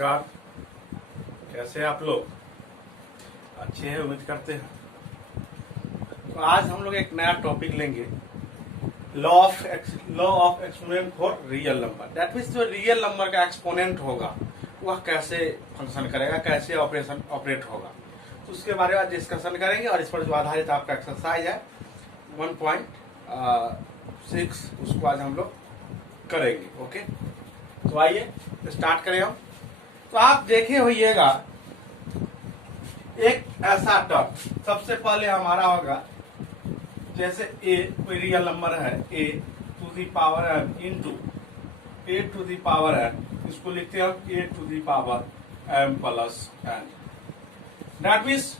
नमस्कार। कैसे हैं आप लोग? अच्छे हैं, उम्मीद करते हैं। तो आज हम लोग एक नया टॉपिक लेंगे, law of exponent for real number. That means जो रियल नंबर का एक्सपोनेंट होगा वह कैसे फंक्शन करेगा, कैसे ऑपरेट होगा, तो उसके बारे में डिस्कशन करेंगे। और इस पर जो आधारित आपका एक्सरसाइज है 1.6 उसको आज हम लोग करेंगे। ओके, तो आइए स्टार्ट करें हम। तो आप देखे होइएगा एक ऐसा टर्म, सबसे पहले हमारा होगा जैसे ए कोई रियल नंबर है, A to the power M into A to the power N, इसको लिखते हैं हम A to the power M plus N. That means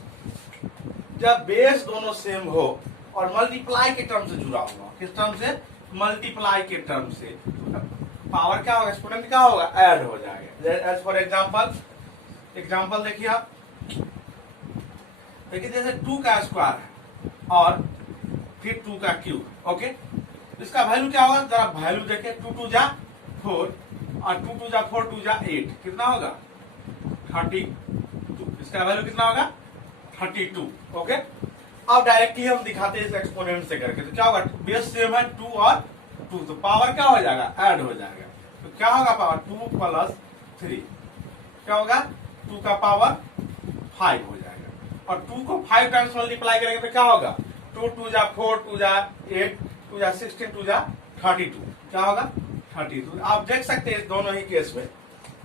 जब बेस दोनों सेम हो और मल्टीप्लाई के टर्म से जुड़ा हुआ, किस टर्म से? मल्टीप्लाई के टर्म से, पावर क्या होगा, एक्सपोनेंट क्या होगा, ऐड हो जाएगा। एज फॉर एग्जाम्पल देखिए आप, देखिए जैसे 2 का स्क्वायर है और फिर 2 का क्यूब। ओके, इसका वैल्यू क्या होगा, जरा वैल्यू देखिए। 2 2 जा 4 और 2 2 जा 4 2 जा 8, कितना होगा 32। इसका वैल्यू कितना होगा 32। ओके, अब डायरेक्टली हम दिखाते हैं इस एक्सपोनेंट से करके। तो क्या होगा, बेस सेम है 2 और 2, तो पावर क्या हो जाएगा, ऐड हो जाएगा। तो क्या होगा पावर 2 प्लस 3, क्या होगा 2 का पावर 5 हो जाएगा। और 2 को 5 टाइम्स मल्टीप्लाई करेंगे तो क्या होगा, 2 2 जा 4 2 जा 8 2 जा 16 2 जा 32, क्या होगा 32। आप देख सकते हैं इस दोनों ही केस में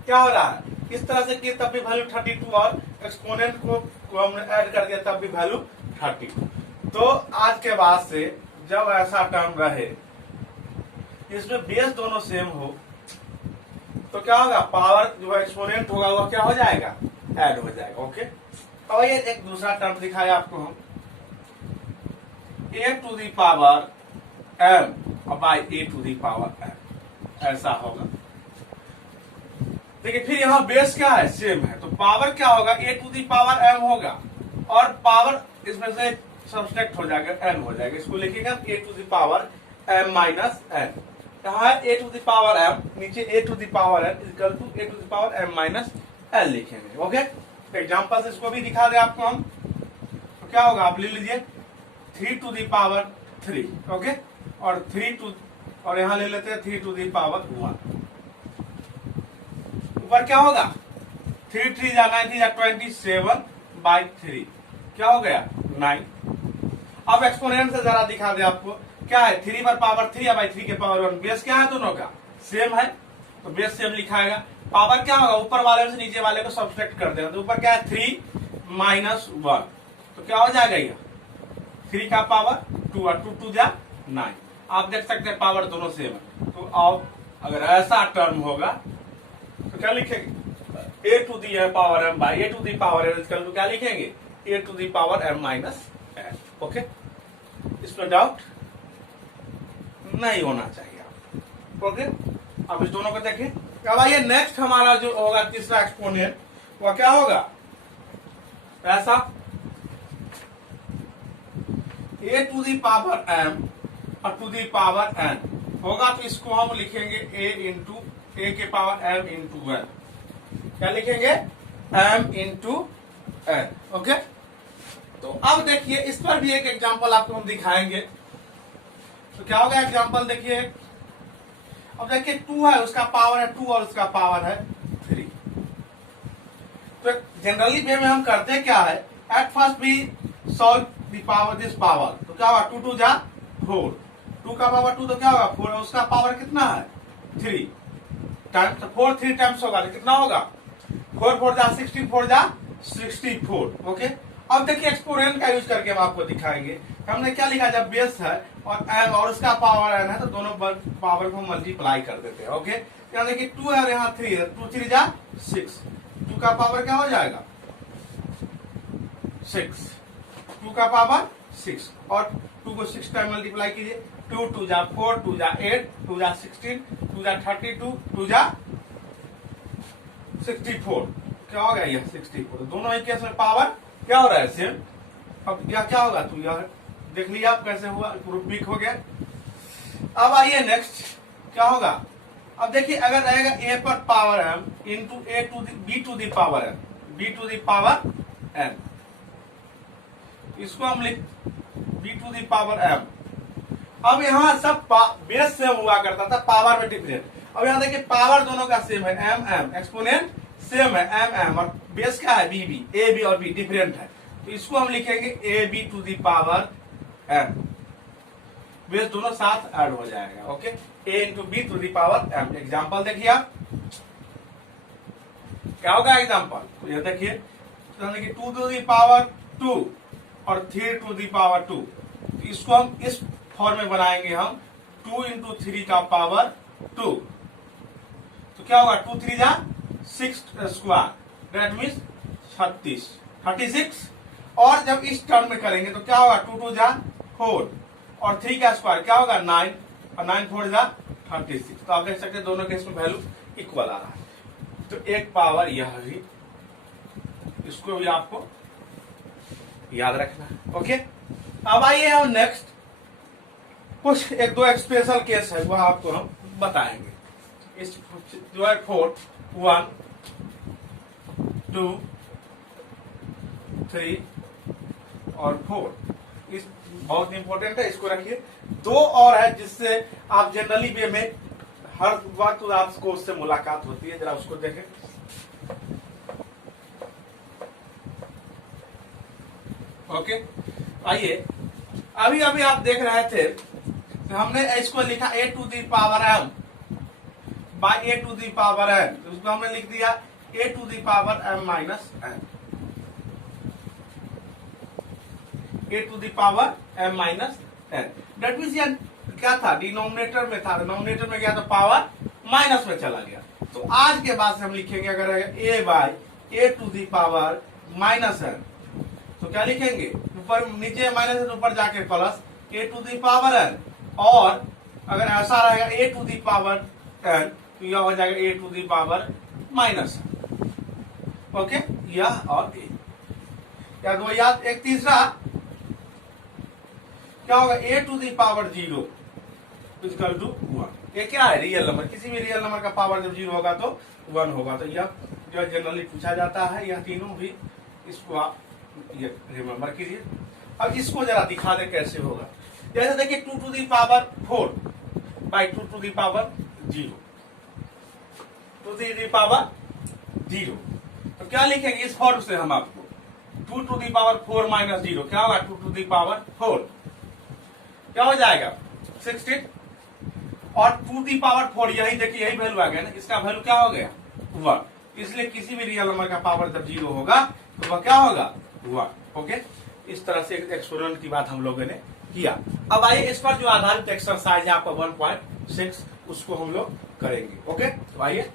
क्या हो रहा है, इस तरह से कि तब भी वैल्यू 32 और एक्सपोनेंट को हमने ऐड कर दिया तब भी वैल्यू 32। तो आज के बाद से जब ऐसा टर्म रहे इसमें बेस दोनों सेम हो तो क्या होगा, पावर जो एक्सपोनेंट होगा वो क्या हो जाएगा, ऐड हो जाएगा। ओके, अब ये एक दूसरा टर्म दिखाया आपको हम, A to the power M by A to the power M, ऐसा होगा। देखिए फिर यहाँ बेस क्या है, सेम है, तो पावर क्या होगा, ए टू दी पावर एम होगा और पावर इसमें से सब्सट्रैक्ट हो जाएगा, एन हो जाएगा। इसको लिखिएगा A to the power M minus N. कहा है A to the power M, नीचे A to the power N equal to A to the power M minus N लिखेंगे। ओके, एग्जाम्पल से इसको भी दिखा दे आपको हम। तो क्या होगा, आप ले लीजिए 3 टू दी पावर 3। ओके, और 3 टू, और यहां ले लेते हैं 3 टू दी पावर 1। ऊपर क्या होगा, 3 3 जा 9 जा 27 बाई 3, क्या हो गया 9। अब एक्सपोनेंट से जरा दिखा दे आपको, क्या है 3 पर पावर 3 बाई 3 के पावर 1, बेस क्या है दोनों का सेम है, तो बेस सेम लिखाएगा। पावर क्या होगा, ऊपर वाले से नीचे वाले को सब्सट्रैक्ट कर देगा, तो ऊपर क्या है 3 माइनस 1, तो क्या हो जाएगा ये 3 का पावर 2 और 2 2 जा 9। आप देख सकते हैं पावर दोनों सेम है। तो अब अगर ऐसा टर्म होगा तो क्या लिखेंगे, A to the power M by A to the power N, तो क्या लिखेंगे A to the power M minus N. Okay, इसमें डाउट नहीं होना चाहिए आप। ओके, अब इस दोनों को देखें। अब आइए नेक्स्ट हमारा जो होगा तीसरा एक्सपोनेंट, वह क्या होगा, ऐसा ए टू दी पावर एम और टू दी पावर एन होगा, तो इसको हम लिखेंगे ए इंटू ए के पावर एम इंटू एन। क्या लिखेंगे, एम इंटू एन। ओके, तो अब देखिए इस पर भी एक एग्जांपल आपको हम दिखाएंगे। तो क्या होगा एग्जांपल देखिए, अब देखिए 2 है, उसका पावर है 2 और उसका पावर है 3। तो जनरली वे में हम करते क्या है, एट फर्स्ट भी solve the power this power, तो क्या होगा 2 2 जा 4, 2 का पावर 2 तो क्या होगा 4, उसका पावर कितना है 3 टाइम्स, तो 4 3 टाइम्स होगा तो कितना होगा 4 4 जा 16 4 जा 64। ओके, अब देखिए एक्सपोनेंट का यूज करके हम आपको दिखाएंगे। हमने क्या लिखा, जब बेस है और एम और उसका पावर एन है तो दोनों पावर को मल्टीप्लाई कर देते हैं। ओके, यहाँ देखिए 2 है और यहाँ 3 है, 2 3 जा 6, 2 का पावर क्या हो जाएगा 6, 2 का पावर 6 और 2 को 6 टाइम मल्टीप्लाई कीजिए, 2 2 जा 4 2 जा 8 2 जा 16 2 जा 32 2 जा 64, क्या हो गया ये 64। दोनों ही केस में पावर क्या हो रहा है सेम। अब यह क्या होगा, तो यह देख लिया आप कैसे हुआ, ग्रुप वीक हो गया। अब आइए नेक्स्ट क्या होगा, अब देखिए अगर रहेगा a पर power m into a to b to the power n, b to the power n, इसको हम लिख b to the power m। अब यहाँ सब बेस सेम हुआ करता था, पावर में डिफरेंट। अब यहाँ देखिए पावर दोनों का सेम है, m m, एक्सपोनेंट सेम है m m, और बेस क्या है b b, a b और b डिफरेंट है, तो इसको हम लिखेंगे a b to the power m। Base दोनों साथ ऐड हो जाएगा। Okay, a into B to the power m। Example देखिए आप क्या होगा एग्जाम्पल, तो ये देखिए 2 टू दी पावर 2 और 3 टू दी पावर 2, तो इसको हम इस फॉर्म में बनाएंगे हम 2 इंटू 3 का पावर 2, तो क्या होगा 2 3 जा 6 स्क्वायर, दैट मीन्स 36। और जब इस टर्म में करेंगे तो क्या होगा 2 2 जा 4 और 3 का स्क्वायर क्या होगा 9 और 9 4 जा 36। तो आप देख सकते हैं दोनों के इसमें वैल्यू इक्वल आ रहा है, तो एक पावर यह भी, इसको भी आपको याद रखना है। ओके, अब आइए हम नेक्स्ट कुछ एक दो स्पेशल केस है वह आपको हम बताएंगे। इस 4 1 2 3 और 4 इस बहुत इंपॉर्टेंट है, इसको रखिए। दो और है जिससे आप जनरली वे में हर वक्त आपको उससे मुलाकात होती है, जरा उसको देखें। ओके, आइए अभी अभी आप देख रहे थे हमने इसको लिखा a to the power m by a to the power n, तो उसको हमने लिख दिया a to the power m minus n, a to the power m minus n। That means यार क्या था, डिनोमिनेटर में था, डिनोमिनेटर में गया तो पावर माइनस में चला गया। तो आज के बाद से हम लिखेंगे अगर a by a to the power minus n, तो क्या लिखेंगे, ऊपर नीचे माइनस है, ऊपर जाके plus a to the power n, और अगर ऐसा रहेगा a to the power n तो यह हो जाएगा a to the power minus. Okay, यह और a क्या दो याद। एक तीसरा क्या होगा a to the power 0 equal to 1। ये क्या है, रियल नंबर, किसी भी रियल नंबर का पावर जब 0 होगा तो 1 होगा, तो यह जो जनरली पूछा जाता है, यह तीनों भी इसको आप ये रिमेम्बर कीजिए। अब इसको जरा दिखा दे कैसे होगा। जैसे देखिए 2 to the power 4 by 2 to the power 0, 2 to the power 0, तो क्या लिखेंगे इस फॉर्म से हम आपको 2 टू दी पावर 4 माइनस 0 क्या होगा 2 टू दी पावर 4, क्या हो जाएगा 16, और 2 दी पावर 4 यही देखिए यही वैल्यू आ गया ना, इसका वैल्यू क्या हो गया 1। इसलिए किसी भी रियल नंबर का पावर जब 0 होगा तो वह क्या होगा 1। ओके, इस तरह से एक एक्सपेरिमेंट की बात हम लोगों ने किया। अब आइए इस पर जो आधारित एक्सरसाइज है आपका 1.6 उसको हम लोग करेंगे। ओके, तो आइए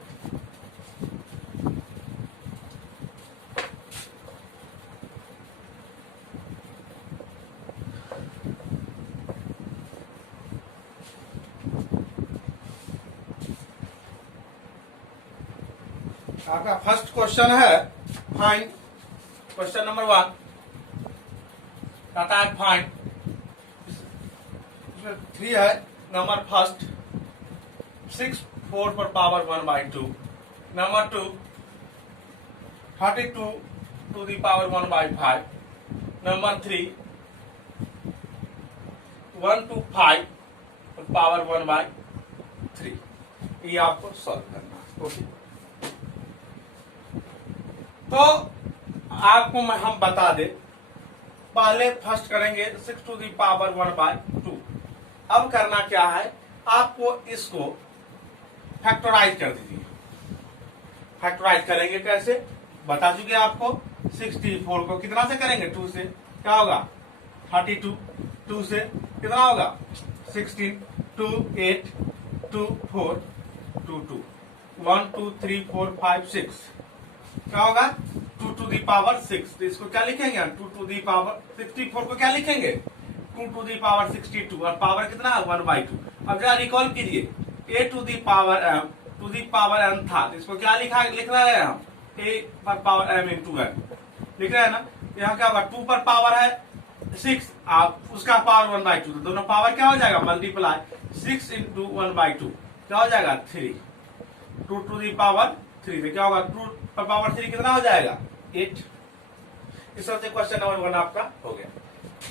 आपका फर्स्ट क्वेश्चन है फाइंड, क्वेश्चन नंबर 1 कहता है फाइंड, 3 है नंबर फर्स्ट 6 4 पर power 1/2, number 2 32 to the power 1/5, number 3 1 to 5 पर पावर 1/3। ये आपको सॉल्व करना है। ओके, तो आपको हम बता दे, पहले फर्स्ट करेंगे 6 टू दी पावर 1/2। अब करना क्या है, आपको इसको फैक्टराइज कर दीजिए। फैक्टराइज करेंगे कैसे बता चुके आपको, 64 को कितना से करेंगे 2 से, क्या होगा 32, 2 से कितना होगा 16, 2 8, 2 4, 2 2, 1 2 3 4 5 6, क्या होगा 2 टू दी पावर 6। तो इसको क्या लिखेंगे हम 2 टू दी पावर 64 को क्या लिखेंगे 2 टू दी पावर 62, और पावर कितना है 1/2। अब जरा रिकॉल कीजिए a to the power m to the power n था, तो इसको क्या लिख रहे हैं हम a पर पावर m इंटू n लिख रहे हैं ना। यहाँ क्या होगा 2 पर पावर है 6, आप उसका पावर 1/2, तो दोनों पावर क्या हो जाएगा मल्टीप्लाई 6 इंटू 1/2 क्या हो जाएगा 3। 2 टू दी पावर 3, तो क्या होगा 2 पर पावर 3 कितना हो जाएगा 8। इस तरह से क्वेश्चन नंबर 1 आपका हो गया।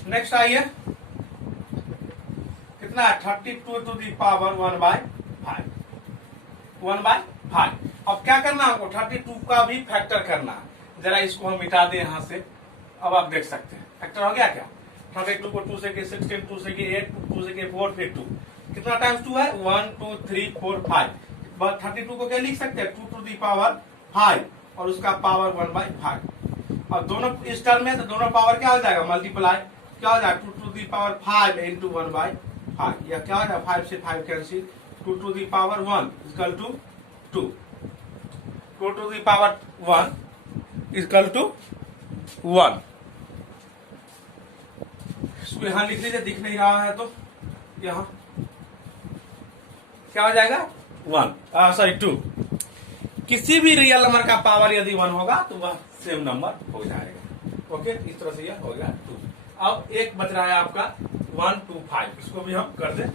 नेक्स्ट आइए, कितना है 32 टू दी पावर 1/5, 1/5। अब क्या करना है हमको 32 का भी फैक्टर करना है। जरा इसको हम मिटा दें यहां से। अब आप देख सकते हैं फैक्टर हो गया क्या, 32 को 2 से के 16, 2 से के 8, 2 से के 4, फिर 2, कितना टाइम्स 2 है 1 2 3 4 5। बस 32 को क्या लिख सकते हैं 2 टू दी पावर 5 और उसका पावर 1/5। और दोनों इस टर्म में तो दोनों पावर क्या हो जाएगा मल्टीप्लाई, क्या हो जाएगा 2 टू दी पावर 5 इंटू 1/5, या क्या हो जाएगा 5 से 5 cancel, 2 to the power 1 equal to 2, 2 to the power 1 equal to 1। इसको यहां लिख लीजिए, दिख नहीं रहा है तो यहां क्या हो जाएगा 2। किसी भी रियल नंबर का पावर यदि 1 होगा तो वह सेम नंबर हो जाएगा। ओके, इस तरह से यह हो गया 2। अब एक बच रहा है आपका 1 2 5, इसको भी हम कर दें।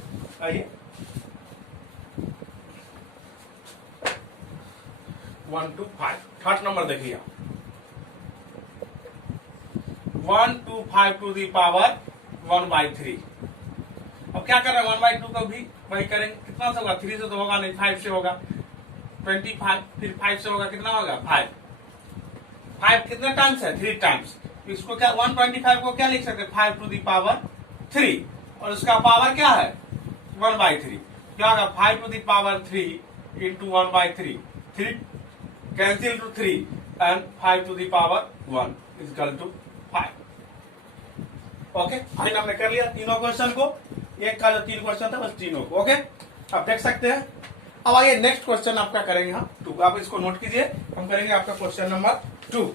आइए 1 2 5, थर्ड नंबर देखिए आप 1 2 5 टू दी पावर 1/3। अब क्या कर रहे हैं 1/2 को भी वही करेंगे, कितना से होगा 3 से तो होगा नहीं, 5 से होगा 25, फिर 5 से होगा कितना होगा 5, 5 कितने टाइम्स है 3 टाइम्स। इसको क्या 125 को क्या लिख सकते हैं 5 टू दी पावर 3 और उसका पावर क्या है 1/3, क्या होगा 5 to the power 3 into 1/3, 3 cancel to 3 and 5 to the power 1 equal to 5। Okay, fine हमने कर लिया तीनों क्वेश्चन को, एक का जो 3 क्वेश्चन था बस तीनों को। ओके, आप देख सकते हैं। अब आइए नेक्स्ट क्वेश्चन आपका करेंगे हम 2, आप इसको नोट कीजिए। हम करेंगे आपका क्वेश्चन नंबर 2।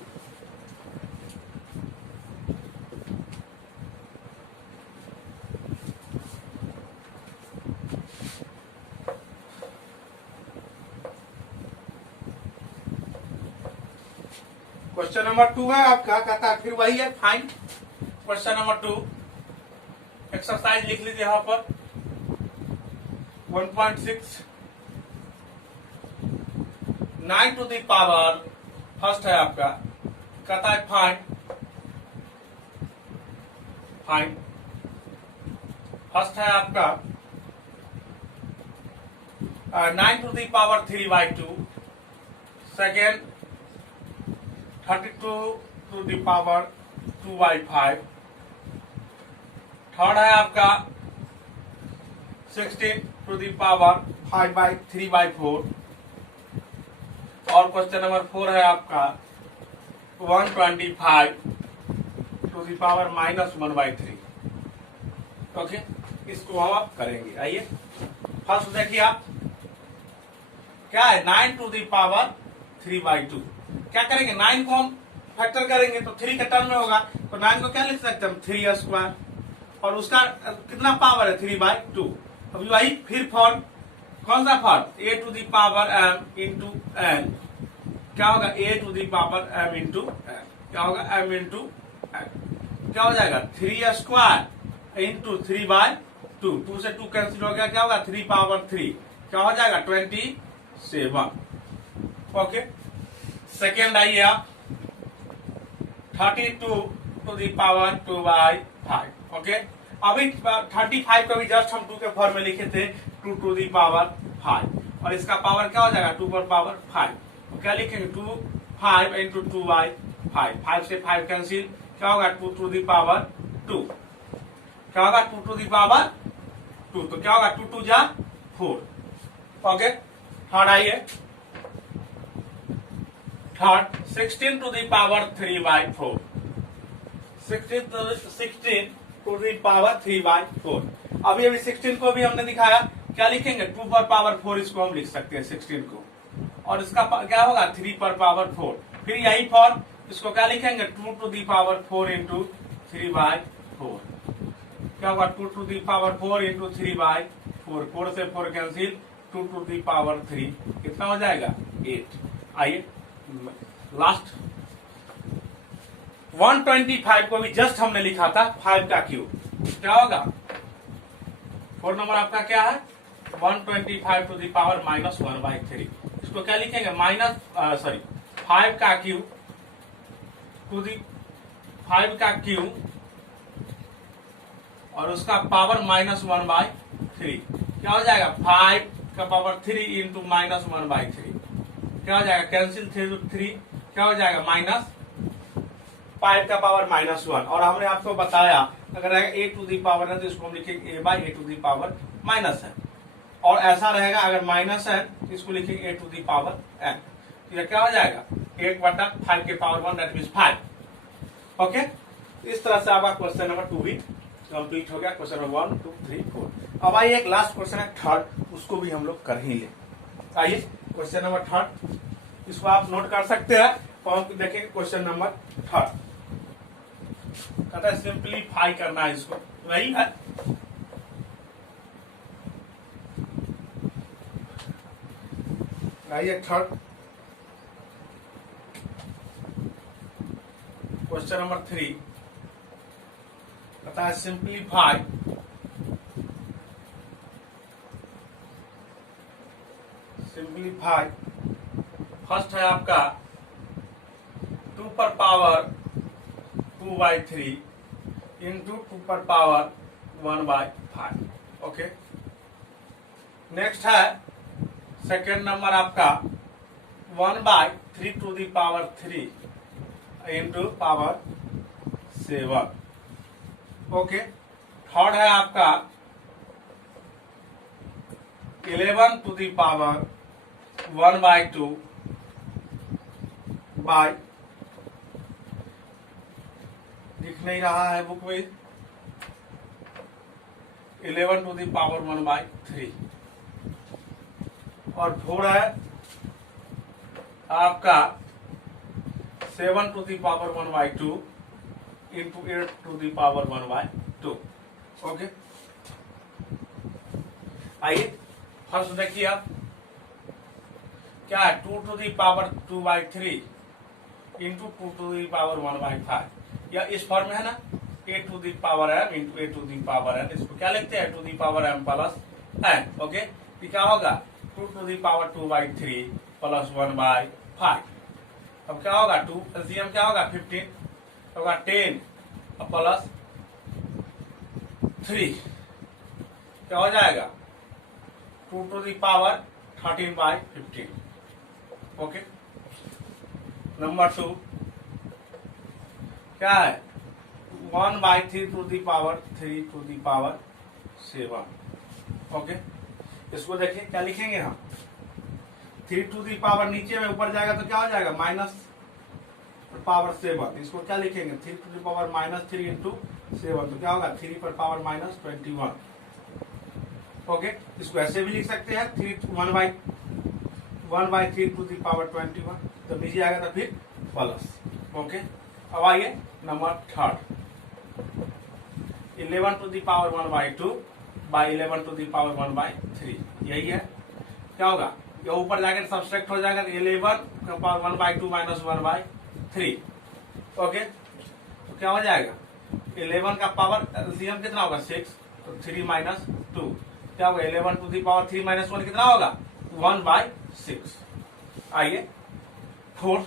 क्वेश्चन नंबर 2 है आपका, कहता है फिर वही है फाइन। क्वेश्चन नंबर 2 एक्सरसाइज लिख लीजिए यहां पर 1.6, 9 टू दी पावर फर्स्ट है आपका, कहता है फाइंड फर्स्ट है आपका 9 to the power 3/2, second 32 to the power 2/5, third है आपका 16 टू दी पावर 3/4 और क्वेश्चन नंबर 4 है आपका 125 टू दी पावर -1/3। ओके, इसको हम आप करेंगे। आइए फर्स्ट देखिए आप क्या है 9 टू दी पावर 3/2। क्या करेंगे 9 को हम फैक्टर करेंगे तो 3 के टर्म में होगा, तो 9 को क्या लिख सकते हैं हम 3² और उसका कितना पावर है 3/2। अभी वही फिर फॉर्म कौन सा form a to the power m into n, क्या होगा a to the power m into n, क्या होगा m इंटू n, क्या हो जाएगा 3² इंटू 3/2, 2 से 2 कैंसिल हो गया, क्या होगा 3/3, क्या हो जाएगा 27। ओके, सेकेंड आइए आप 32 टू दी पावर 2/5। ओके, अभी 35 को भी जस्ट हम 2 के फॉर्म में लिखे थे 2 टू दी पावर 5 और इसका पावर क्या हो जाएगा 2 पर पावर 5, तो क्या लिखेंगे 2 5 इंटू 2/5, 5 से 5 कैंसिल, क्या होगा 2 टू दी पावर 2, क्या होगा 2 टू दी पावर 2, तो क्या होगा 2 2 जा 4। ओके, थर्ड आइए third 16 to the power 3/4, 16 to the power 3/4। अभी 16 को भी हमने दिखाया, क्या लिखेंगे 2 पर पावर 4, इसको हम लिख सकते हैं 16 को, और इसका क्या होगा 3 पर पावर 4, फिर यही फॉर्म इसको क्या लिखेंगे 2 टू दी पावर 4 इंटू 3/4, क्या होगा 2 टू दी पावर 4 इंटू 3/4, 4 से 4 कैंसिल, 2 टू दी पावर 3 कितना हो जाएगा 8। आइए लास्ट 125 को भी जस्ट हमने लिखा था 5 का क्यूब, क्या होगा 4 नंबर आपका क्या है 125 टू दी पावर -1/3, इसको क्या लिखेंगे माइनस 5 का क्यूब टू दी 5 का क्यूब और उसका पावर -1/3 क्या हो जाएगा 5 का पावर 3 इंटू -1/3 क्या हो जाएगा कैंसिल 3 क्या हो जाएगा -5 का पावर -1 और हमने आपको बताया अगर रहेगा a टू दी पावर है तो इसको हम लिखेंगे a by a to the power minus है और ऐसा रहेगा अगर माइनस है तो इसको लिखेंगे a to the power n तो यह क्या हो जाएगा 1/5 के पावर 1 दैट मींस 5 ओके। इस तरह से आपका क्वेश्चन नंबर 2 भी कंप्लीट हो गया। क्वेश्चन नंबर 1 2 3 4 अब आइए एक लास्ट क्वेश्चन है थर्ड, उसको भी हम लोग कर ही ले। आइए क्वेश्चन नंबर थर्ड, इसको आप नोट कर सकते हैं। देखेंगे क्वेश्चन नंबर थर्ड कहता है सिंप्लीफाई करना है इसको, वही है आइए थर्ड क्वेश्चन नंबर 3 कहता है सिंप्लीफाई फर्स्ट है आपका 2 पर पावर 2/3 इंटू 2 पर पावर 1/5 ओके। नेक्स्ट है सेकेंड नंबर आपका 1/3 to the power 3 into power 7 okay. Third है आपका 11 टू दी पावर 1/2 बाय दिख नहीं रहा है बुक में 11 टू दी पावर 1/3 और फोर है आपका 7 to the power 1/2 into 8 to the power 1/2 okay. आइए फर्स्ट देखिए आप क्या है 2 to the power 2/3 into 2 to the power 1/5 या इस फॉर्म में है ना a to the power m into a to the power n इसको क्या लिखते हैं to the power m plus n okay. क्या होगा 2 टू दी पावर 2/3 प्लस 1/5 अब क्या होगा 2 एलसीएम क्या होगा 15 होगा 10 प्लस 3 क्या हो जाएगा 2 to the power 13/15 okay. Number 2 क्या है 1/3 to the power 3 to the power 7 okay. इसको देखिए क्या लिखेंगे हम 3 टू दी पावर नीचे में ऊपर जाएगा तो क्या हो जाएगा माइनस पावर 7 इसको क्या लिखेंगे 3 टू दी पावर -3 इंटू 7 तो क्या होगा 3 पर पावर -21 ओके। इसको ऐसे भी लिख सकते हैं 1/3 टू दी पावर 21 तो नीचे आएगा तो फिर प्लस ओके। अब आइए number third 11 to the power 1/2 by 11 to the power 1/3 यही है क्या होगा ये ऊपर जाकर सब्सट्रैक्ट हो जाएगा 11 का पावर 1/2 माइनस 1/3 ओके। तो क्या हो जाएगा 11 का पावर एलसीएम कितना होगा 6 तो 3 माइनस 2 क्या होगा 11 टू दी पावर 3 माइनस 1 कितना होगा 1/6। आइए फोर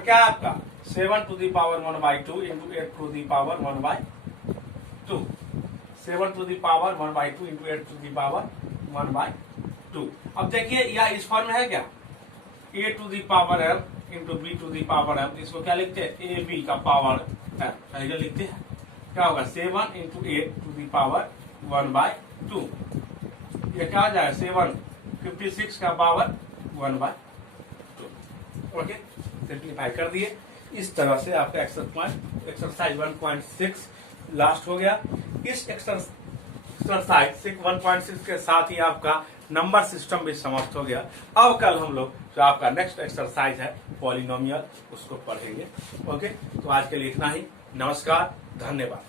क्या है आपका 7 to the power 1/2 into 8 to the power 1/2 7 to the power 1/2 into 8 to the power 1/2 अब देखिए या इस फॉर्म में है क्या a to the power m into b to the power m इसको क्या लिखते हैं a b का पावर m पहले लिखते हैं क्या होगा 7 इंटू 8 टू दी पावर 1/2 ये क्या हो जाएगा 7 56 का पावर 1/2 ओके। सिंप्लीफाई कर दिए। इस तरह से आपका एक्सरसाइज 1.6 लास्ट हो गया। इस एक्सरसाइज 1.6 के साथ ही आपका नंबर सिस्टम भी समाप्त हो गया। अब कल हम लोग जो आपका नेक्स्ट एक्सरसाइज है पॉलिनोमियल उसको पढ़ेंगे ओके। तो आज के लिए इतना ही। नमस्कार, धन्यवाद।